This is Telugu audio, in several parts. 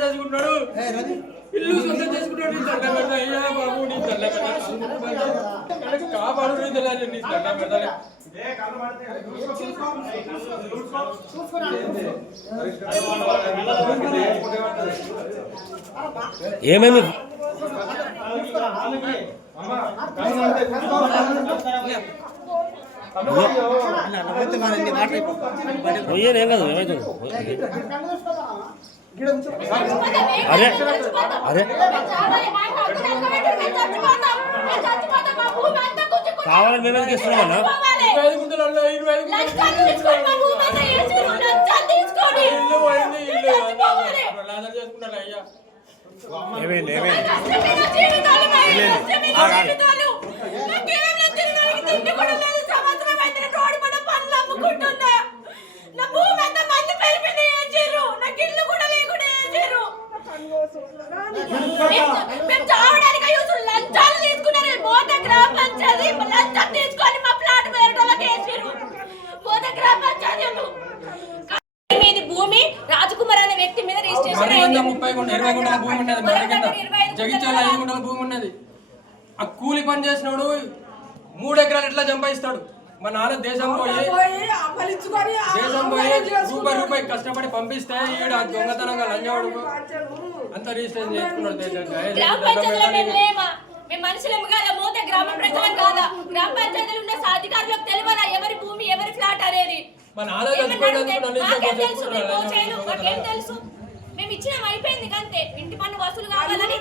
చేసుకుంటాడు ఇల్లు సొంతం చేసుకుంటాడు అయ్యా బాబు నీ తల్ల కాపాడు నీ తల్ల పెట్టాలి ఏమేమి పోయేదేం కాదు ఏమైతుంది అరే అరే కావాలని మేమే ఇస్తున్నామన్నా ఏమైంది ఏమైంది భూమి రాజకుమార్ అనే వ్యక్తి మీద రిజిస్ట్రేషన్ 20 గుంటల భూమి ఉన్నది జగిత్యాల 5 గుంటల భూమి ఉన్నది. ఆ కూలి పని చేసినోడు 3 ఎకరాలు ఎట్లా సంపాదిస్తాడు? మా నాన్న దేశం పోయి రూపాయి కష్టపడి పంపిస్తే ఈడు దొంగతనంగా లంజవాడు అంత రిజిస్ట్రేషన్ చేసుకున్నాడు. మనుషులేము కాదా, మోత గ్రామ ప్రజలం కాదా? గ్రామ పంచాయతీలు ఉన్న అధికారులకు తెలియదా ఎవరి భూమి ఎవరి ఫ్లాట్ అనేది? తెలుసు మేము ఇచ్చినాం, అయిపోయింది అంతే. ఇంటి పన్ను వసూలు కావాలని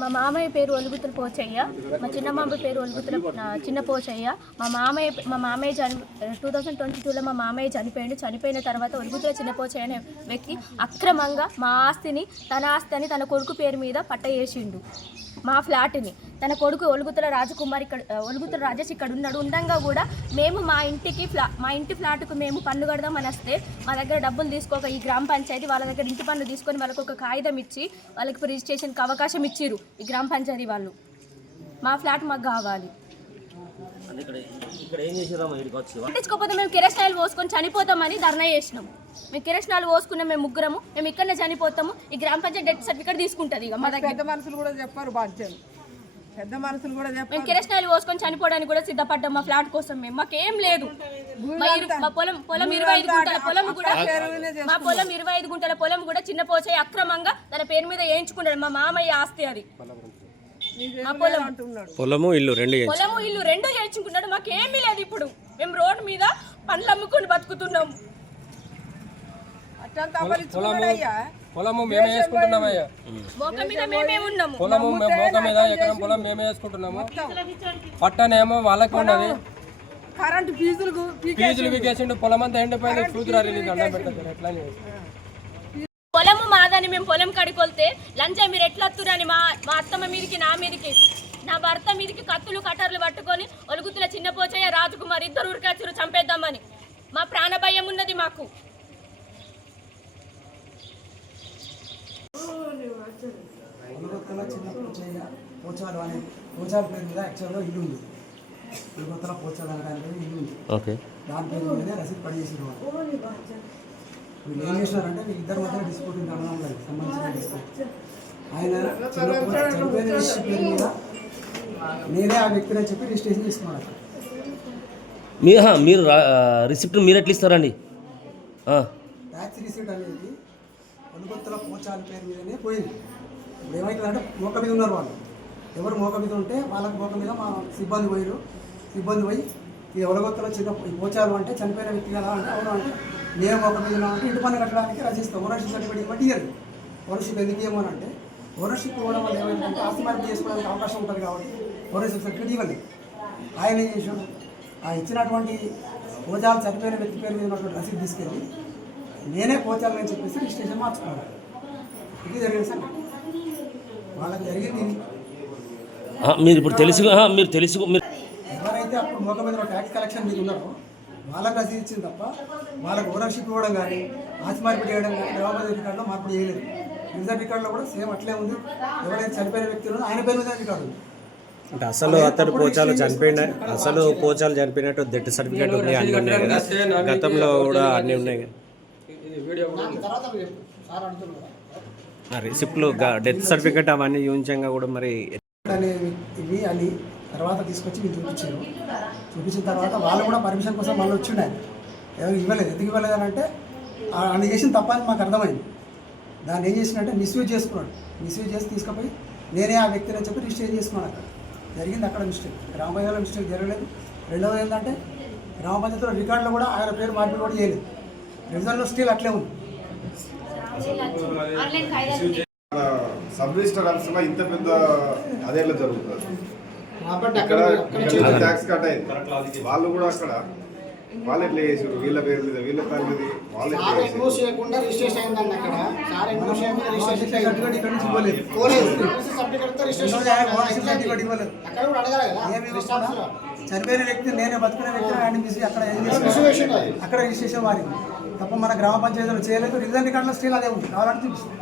మా మామయ్య పేరు ఒలుగుతుల పోచయ్య, మా చిన్న మామయ్య పేరు ఒలుగుతుల చిన్న పోచయ్య. మా మామయ్య 2022లో మా మామయ్య చనిపోయిన తర్వాత ఒలుగుతుల చిన్న పోచయ్య అనే వ్యక్తి అక్రమంగా మా ఆస్తిని తన ఆస్తి అని తన కొడుకు పేరు మీద పట్ట చేసిండు. మా ఫ్లాట్ని తన కొడుకు ఒలుగుతుల రాజేష్ ఇక్కడ ఉండంగా కూడా మేము మా ఇంటి ఫ్లాట్కు మేము పన్ను కడదామని వస్తే మా దగ్గర డబ్బులు తీసుకోక ఈ గ్రామ పంచాయతీ వాళ్ళ దగ్గర ఇంటి పన్ను తీసుకొని వాళ్ళకు ఒక కాగితం ఇచ్చి వాళ్ళకి రిజిస్ట్రేషన్కి అవకాశం ఇచ్చిర్రు. ఈ గ్రామ పంచాయతీ వాళ్ళు మా ఫ్లాట్ మాకు కావాలి. పట్టించుకోకపోతే మేము కిరసనాయిలు పోసుకొని చనిపోతామని ధర్నా చేసినాం. మేము కిరసనాయిలు పోసుకున్నాం, మేము ముగ్గురము, మేము ఇక్కడనే చనిపోతాము. ఈ గ్రామ పంచాయతీ డెత్ సర్టిఫికేట్ తీసుకుంటుంది. ఇక మా దగ్గర పెద్ద మనుషులు కూడా చెప్పారు, మేము కిరసనాయిలు పోసుకొని చనిపోవడానికి కూడా సిద్ధపడ్డాం మా ఫ్లాట్ కోసం. మేము మాకేం లేదు. మా పొలం 25 గుంటల పొలం కూడా, మా పొలం 25 గుంటల పొలం కూడా చిన్న పోచే అక్రమంగా తన పేరు మీద వేయించుకున్నాడు. మా మామయ్య ఆస్తి అది. మా పొలము ఇల్లు రెండు చేయించుకున్నాడు. మాకేమీ లేదు. ఇప్పుడు మేము రోడ్డు మీద పండ్లు అమ్ముకొని బతుకుతున్నాం. పొలము మేమే వేసుకుంటున్నామయ్యా. పొలము మోక మీద ఎకరం పొలం మేమే వేసుకుంటున్నాము. పట్టనేమో వాళ్ళకి ఉన్నది. కరెంట్ ఫీజులు వికేసిండు. పొలం అంతా ఎండిపోయింది. చూతురారు దండం పెడతారు. ఎట్లా పొలము మాదని మేము పొలం కడుకొల్తే లంచా మీరు ఎట్లా వస్తురని మా అత్తమ్మ మీదకి, నా మీదకి, నా భర్త మీదకి కత్తులు కటర్లు పట్టుకొని ఒలుగుతుల చిన్న పోచయ్య రాజకుమార్ ఇద్దరు ఉరికాచురు చంపేద్దామని. మా ప్రాణ భయం ఉన్నది మాకు. వీళ్ళు ఏం చేసినారంటే ఇద్దరు మధ్య డిస్ప్యూట్ ఉంది, అన్నదమ్ములకి సంబంధించిన డిస్ప్యూట్. ఆయన చనిపోయిన వ్యక్తి పేరు మీద నేనే ఆ వ్యక్తిని చెప్పి రిజిస్ట్రేషన్ చేసుకున్నాడు. మీరు రిసిప్ట్ మీరు ఎట్లా ఇస్తారండి? ట్యాక్స్ రిసీట్ అనేది కొనుగొత్తుల పోచాల పేరు మీదనే పోయింది. ఇప్పుడు ఏమవుతుందంటే మోక మీద ఉన్నారు వాళ్ళు, ఎవరు మోక మీద ఉంటే వాళ్ళకి మోక మీద మా సిబ్బంది పోయి ఈ ఒలగొత్తుల చిన్న ఈ పోచాలు అంటే చనిపోయిన వ్యక్తి కదా అంటే అవును అంటే నేను మోక మీద ఉన్నా అంటే ఇంటి పన్ను కట్టడానికి రచిస్తాం. ఓనర్షిప్ సర్టిఫికేట్ ఇవ్వండి ఇయ్యారు. ఓనర్షిప్ ఎందుకు ఇవ్వమని అంటే ఓనర్షిప్ ఇవ్వడం వల్ల ఏమైందంటే ఆస్తి మార్పు చేసుకోవడానికి అవకాశం ఉంటుంది కాబట్టి ఓనర్షిప్ సర్టిఫికేట్ ఇవ్వండి. ఆయన ఏం చేసాడు, ఆ ఇచ్చినటువంటి పోచాలు చనిపోయిన వ్యక్తి పేరు మీద ఉన్నటువంటి రసీదు తీసుకెళ్ళి నేనే పోచాలని చెప్పేసి రిజిస్ట్రేషన్ మార్చుకున్నాను. ఇది జరిగింది సార్, వాళ్ళకి జరిగింది ఇది. మీరు ఇప్పుడు తెలుసు మీరు ఎవరైతే అప్పుడు మొక్క మీద ట్యాక్స్ కలెక్షన్ మీద ఉన్నారో వాళ్ళకి రసీదు ఇచ్చింది తప్ప వాళ్ళకి ఓనర్షిప్ ఇవ్వడం కానీ ఆస్తి మార్పిడి చేయడం కానీ దేవాలయ రికార్డులో మార్పిడి చేయలేదు. రిజర్వ్ రికార్డులో కూడా సేమ్ అట్లే ఉంది. ఎవరైతే చనిపోయిన వ్యక్తి ఉన్నారో ఆయన పేరు మీద రికార్డు ఉంది. అంటే అసలు అతడు పోచాలు చనిపోయినట్టు డెత్ సర్టిఫికేట్ ఉన్నాయి, అన్నీ ఉన్నాయి కదా, గతంలో కూడా అన్నీ ఉన్నాయి కదా. రిసిప్ట్లు డెత్ సర్టిఫికేట్ అవన్నీ చూపించంగా కూడా మరి అనేవి ఇవి అని తర్వాత తీసుకొచ్చి వీళ్ళు చూపించిన తర్వాత వాళ్ళు కూడా పర్మిషన్ కోసం మళ్ళీ వచ్చిండాయి. ఎవరు ఇవ్వలేదు. ఎందుకు ఇవ్వలేదు అని అంటే ఆయన చేసిన తప్పని మాకు అర్థమైంది. దాన్ని ఏం చేసినట్టే మిస్యూజ్ చేసుకున్నాడు. మిస్యూజ్ చేసి తీసుకుపోయి నేనే ఆ వ్యక్తిని అని చెప్పి రిజిస్టర్ చేసుకున్నాను. అక్కడ జరిగింది అక్కడ మిస్టేక్. గ్రామ పంచాయతీలో మిస్టేక్ జరగలేదు. రెండవది ఏంటంటే గ్రామ పంచాయతీలో రికార్డులో కూడా ఆయన పేరు మార్పిడి కూడా చేయలేదు. రిజర్వ్లో స్టిల్ అట్లే ఉంది. సబ్ రిజిస్టర్ ఆఫీసులో ఇంత పెద్ద అదేలా జరుగుతుంది. ఇక్కడ ట్యాక్స్ కట్ అయింది. వాళ్ళు కూడా అక్కడ వాళ్ళు ఎట్లా చేసారు, వీళ్ళ పేరు మీద వీళ్ళ పేరు మీద వాళ్ళు చనిపోయిన వ్యక్తి నేనే బతుకున్న వ్యక్తి ఆయన తీసి అక్కడ అక్కడ రిజిస్ట్రేషన్ వారి తప్ప మన గ్రామ పంచాయతీలో చేయలేదు. రిజర్వ్ రికార్డులో స్టిల్ అదే ఉంది. కావాలంటే చూపిస్తాను.